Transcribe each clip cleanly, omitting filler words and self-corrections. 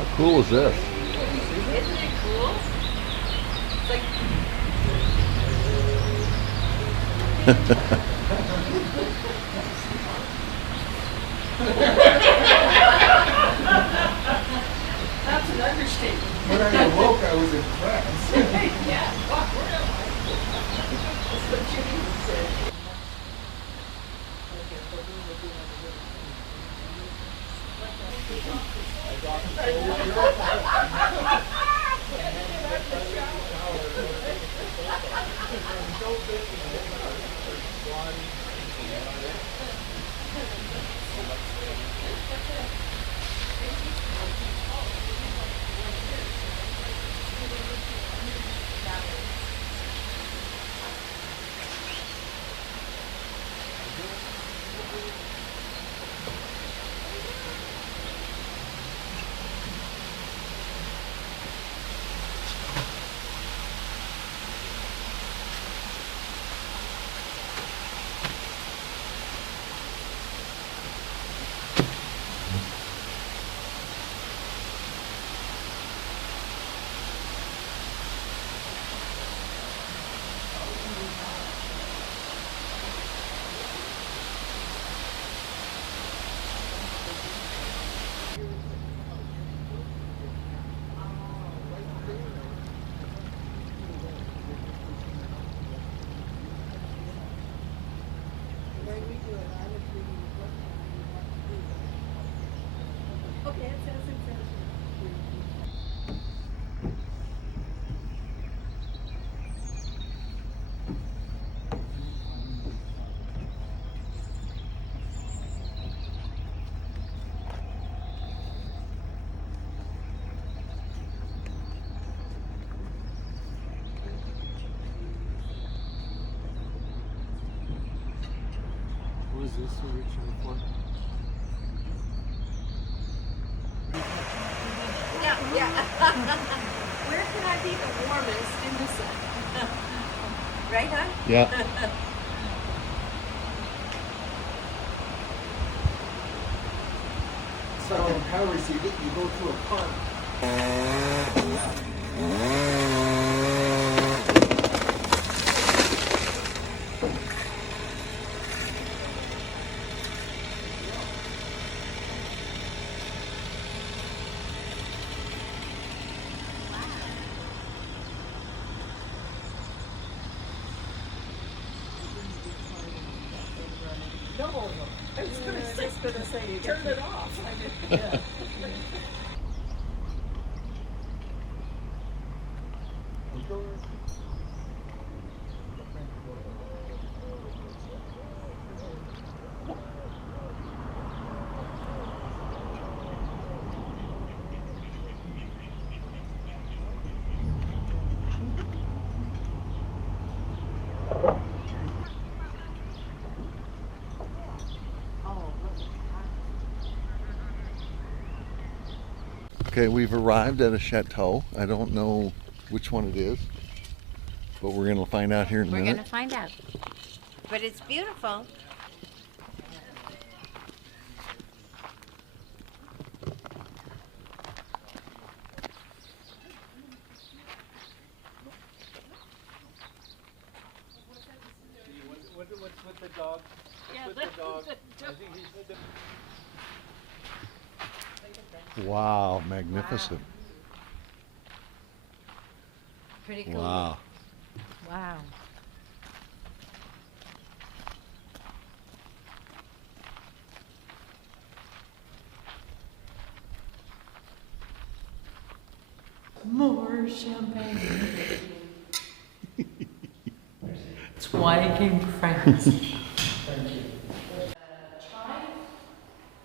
How cool is this? Isn't it cool? It's like that's an understatement. When I awoke, I was impressed. Yeah. Fuck, where am I? That's what Judy said. What is this originally for? Yeah, yeah. Where can I be the warmest in the sun? Right, huh? Yeah. It's like in Paris, you go to a park. No, I was gonna say, turn it off. I didn't, yeah. Okay, we've arrived at a chateau. I don't know which one it is, but we're gonna find out here in a We're minute. gonna find out. But it's beautiful. What's with the dog? Yeah, With the dog. I think he said that. Wow, magnificent. Pretty cool. Wow. Wow. More champagne. That's why I came to France. Chai,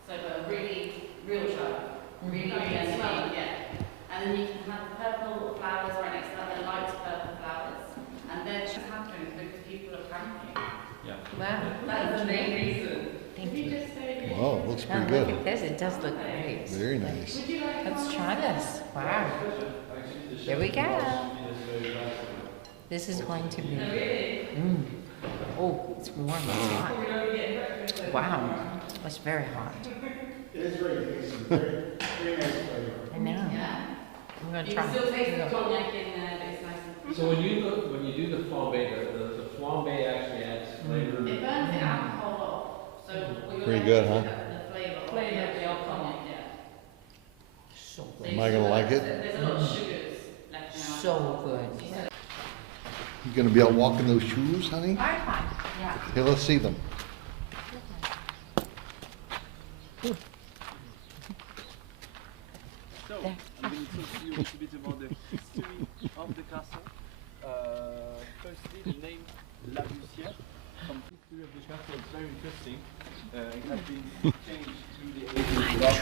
so a really real chai, really antique, yeah. And then you can have purple flowers right next to that, the light purple flowers. And they're just happening because people are panicking. Wow. That's the main reason. Thank you. Wow, looks Oh, pretty look good. at this. It does look great. Very nice. Let's try this. Wow. Here we go. This is going to be. Oh, it's warm. It's hot. Wow. That's very hot. It is very tasty. Very, very nice flavor. I know. gonna You try. can still taste Here the we go. cognac in there, but it's nice and So when you do the flambe, the flambe actually adds flavor. it burns the alcohol off. So what you're Pretty left good, with huh? is the flavour. Flavor. Yeah, the old cognac, yeah. So So good. Am I gonna like it? There's a lot of sugars left in our So good. You gonna be out walking those shoes, honey? I'm fine, yeah. Hey, let's see them. So, I'm going to talk to you a little bit about the history of the castle. Firstly, the name La Bussiere. Some history of the castle is very interesting. It has been changed through the ages.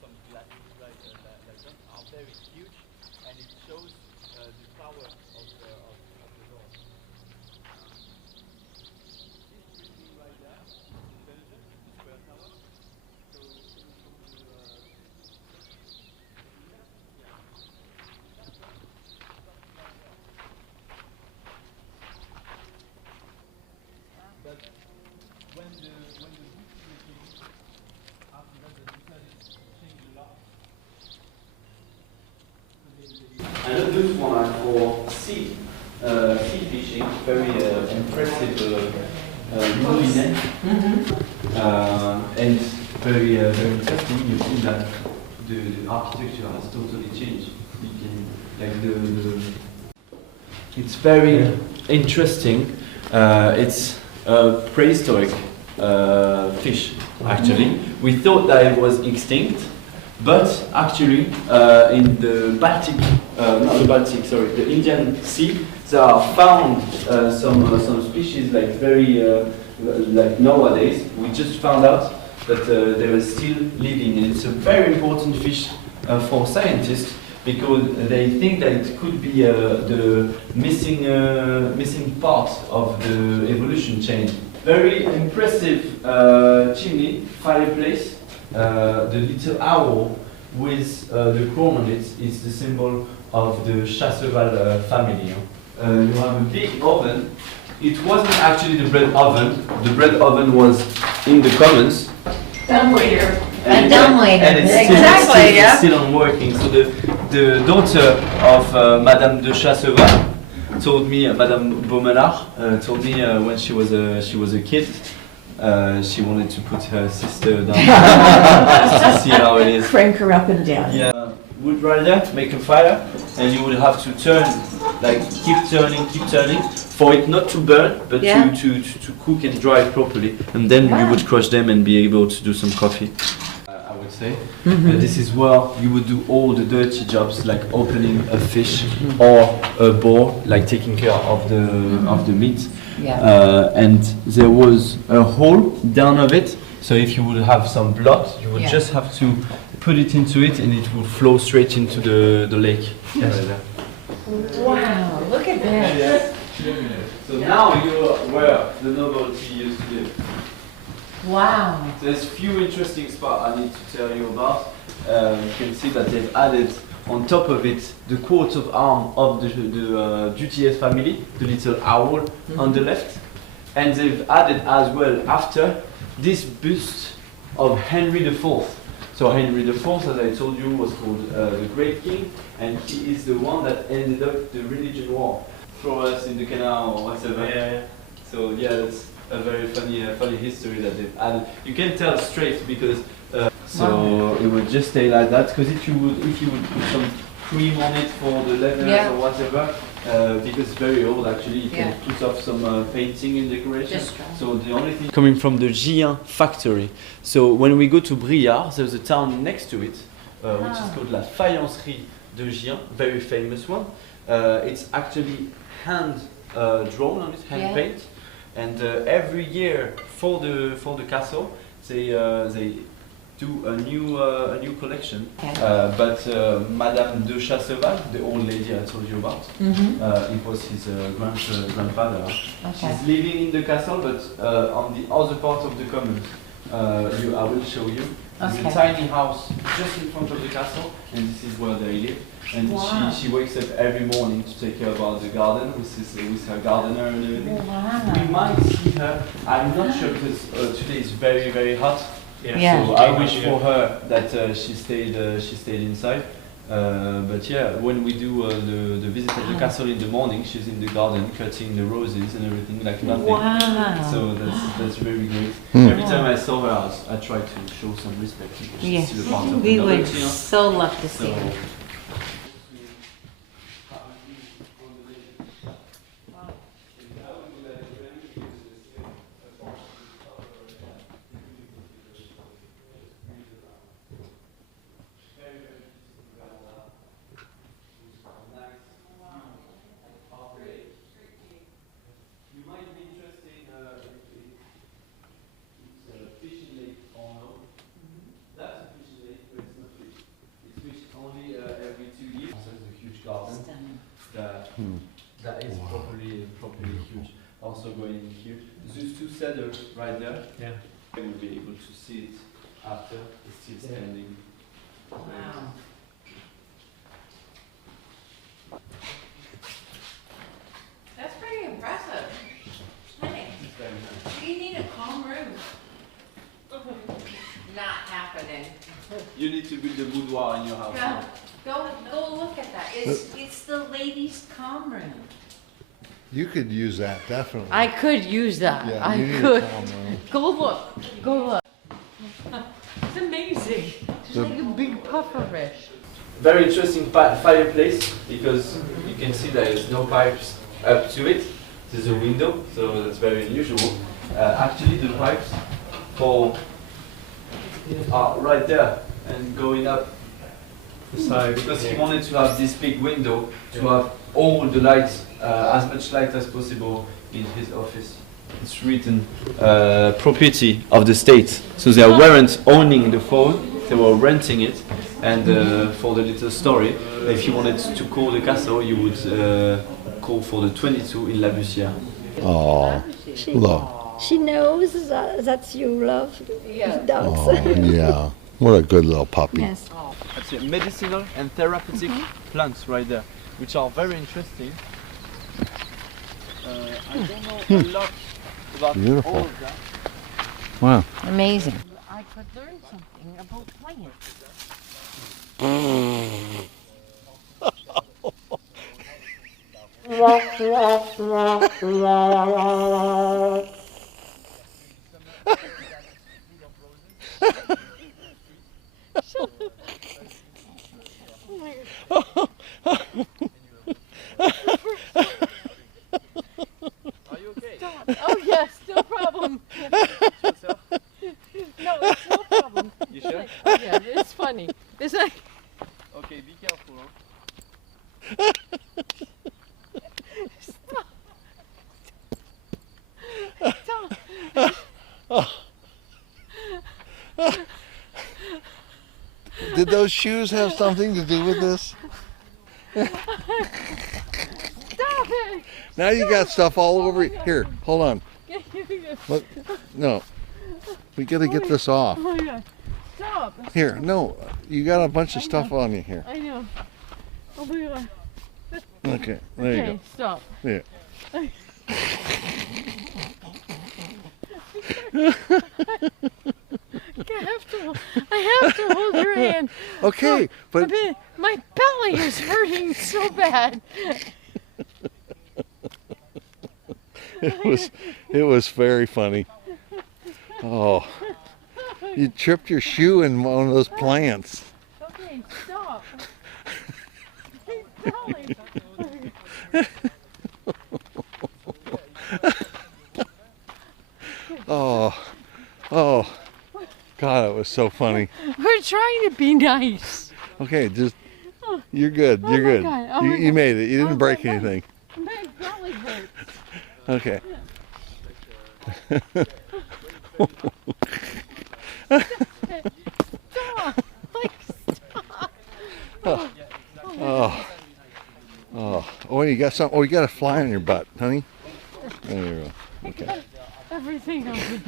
Some glasses like that are very huge, and it shows the power of the Lord. This building right there, in Belgium, the square tower. So but when the Bussiere came, after that they decided to change a lot. And this one are for sea fishing, very impressive movie and very interesting. You see that the architecture has totally changed. You can like it's very interesting. It's a prehistoric fish. Actually, we thought that it was extinct. But actually, in the Baltic, not the Baltic, sorry, the Indian Sea, there are found some species like very like nowadays. We just found out that they were still living, and it's a very important fish for scientists because they think that it could be the missing part of the evolution chain. Very impressive chimney, fireplace. The little owl with the crown on it is the symbol of the Chasseval family. You have a big oven. It wasn't actually the bread oven. The bread oven was in the commons. Dumbwaiter. And it's still on working. So the daughter of Madame de Chasseval told me, Madame Beaumelard told me when she was a kid. She wanted to put her sister down just to see how it is. Crank her up and down. Yeah, wood rider, make a fire, and you would have to turn, like keep turning, for it not to burn, but to cook and dry properly. And then you would crush them and be able to do some coffee. I would say. This is where you would do all the dirty jobs, like opening a fish or a boar, like taking care of the meat. Yeah. And there was a hole down of it, so if you would have some blood, you would just have to put it into it and it would flow straight into the lake. Yes. Wow, look at that. So now you're where the novelty used to live. Wow. There's few interesting spots I need to tell you about. You can see that they've added on top of it the coat of arms of the Judy family, the little owl on the left, and they've added as well after this bust of Henry IV. So Henry IV, as I told you, was called the Great King, and he is the one that ended up the religion war. Throw us in the canal or whatever. So yeah, that's a very funny history that they've added. You can tell straight because so it would just stay like that. Because if you would put some cream on it for the leather or whatever, because it's very old actually, you can put off some painting and decoration. So the only thing coming from the Gien factory. So when we go to Briare, there's a town next to it, which is called La Faïencerie de Gien, very famous one. It's actually hand drawn on it, hand paint, and every year for the castle they do a new collection. But Madame de Chasseval, the old lady I told you about, it was his grandfather. She's living in the castle, but on the other part of the commons. I will show you. It's a tiny house just in front of the castle, and this is where they live. And she wakes up every morning to take care about the garden with her gardener and everything. We might see her. I'm not sure because today is very hot. Yeah. So I wish for her that she stayed inside. But yeah, when we do the visit of the castle in the morning, she's in the garden cutting the roses and everything like nothing. Wow. So that's very great. Hmm. Every time I saw her, I tried to show some respect because she's Yes. still a part of We the would nobility, you know. so love to see So her. you might be interested it's a fishing lake or no. That's a fishing lake, but it's not fish. It's fished only every 2 years. So it's a huge garden. Stunning. That is properly huge. Also going in here. There's 2 cedars right there. Yeah. You will be able to see it after it's still standing. Wow. That's pretty impressive. Hey, It's very nice. we need a calm room. Not happening. You need to build a boudoir in your house. Go look at that. It's the ladies' calm room. You could use that, definitely. I could use that. Yeah, I you need a could. calm room. Go look. Go look. It's amazing. It's like a big pufferish. Very interesting fireplace because you can see there is no pipes up to it. There's a window, so that's very unusual. Actually, the pipes are right there and going up the side because he wanted to have this big window to have all the lights, as much light as possible in his office. It's written property of the state, so they weren't owning the phone, they were renting it. And for the little story, if you wanted to call the castle, you would call for the 22 in La Bussiere. Oh, look. She knows that you love dogs. Oh, yeah. What a good little puppy. Yes. That's it. Medicinal and therapeutic plants right there, which are very interesting. I don't know a lot about Beautiful. all of that. Wow. Amazing. I could learn something about plants. Are you okay? Oh yes, no problem. No, it's no problem. You sure? Oh, yeah, it's funny. It's like Okay, be careful. Did those shoes have something to do with this? stop it. Now you got stuff all over. Here, hold on. Look, no. We gotta get this off. Oh my god. Stop. Here, no. You got a bunch of stuff on you here. I know. Oh my god. Okay, there you Okay, go. stop. Yeah. I have to hold your hand. Okay, but My belly is hurting so bad. it was very funny. Oh, you tripped your shoe in one of those plants. Okay, stop. Keep going. Oh, God, it was so funny. We're trying to be nice. Okay, just you're good. Oh You're my good. God, oh You, my you God. made it. You didn't Oh break my God. anything. My belly hurts. Okay. Stop. Like, stop. Oh, you got some. Oh, you got a fly on your butt, honey. There you go. Okay. Everything of it.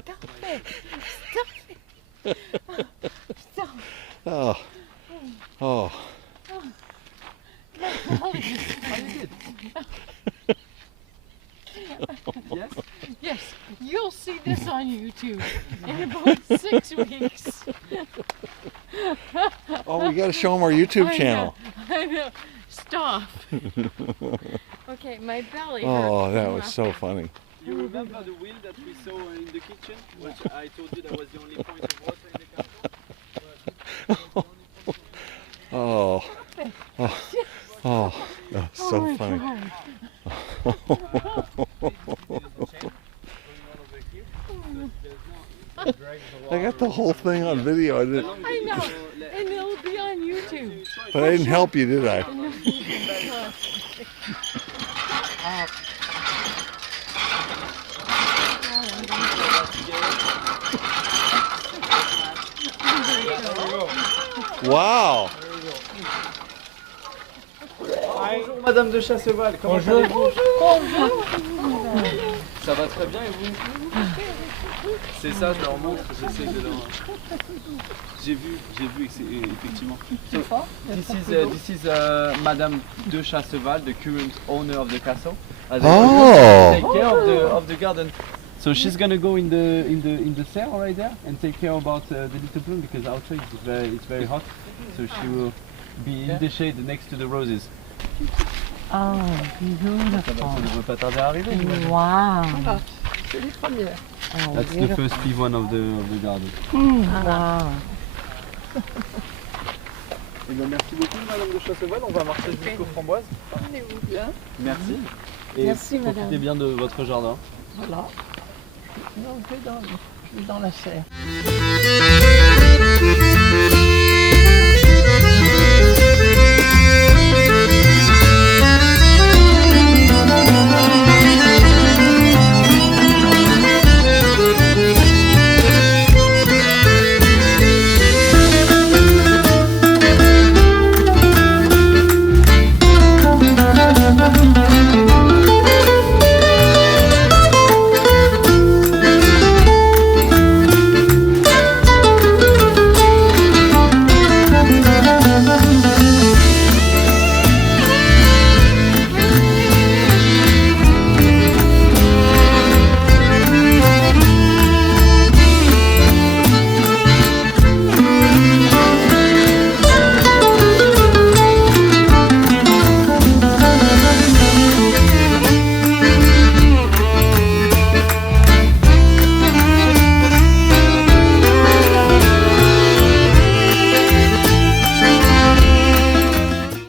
Stop it. Stop it. Stop. Oh. Oh. My belly. Yes? Yes, you'll see this on YouTube in about 6 weeks. Oh, we got to show them our YouTube I channel. know, I know. Stop. Okay, my belly hurts. Oh, that from was so funny. You remember the wheel that we saw in the kitchen? Which I told you that was the only point of water in the castle? Oh, oh, oh, that was so my funny. God. I got the whole thing on video. I didn't, I know, and it'll be on YouTube. but I didn't help you, did I? Wow. Bonjour Madame de Chasseval, comment allez-vous? Ça va très bien et vous? C'est ça, je leur montre, j'essaie de leur... J'ai vu, effectivement. This is Madame de Chasseval, the current owner of the castle. As I told you, take care of the garden. So she's gonna go in the cell right there and take care about the little bloom because outside it's very hot. So she will be in the shade next to the roses. Oh, beautiful. Ça ne devrait pas tarder à arriver. Wow. C'est les premières. Oh, That's the first P1 of the garden. wow. Eh bien, merci beaucoup Madame de Chasseval, on va marcher jusqu'aux framboises. Promenez-vous bien. Merci. Et Merci, profitez madame. bien de votre jardin. Voilà. Non, je vais dans la serre.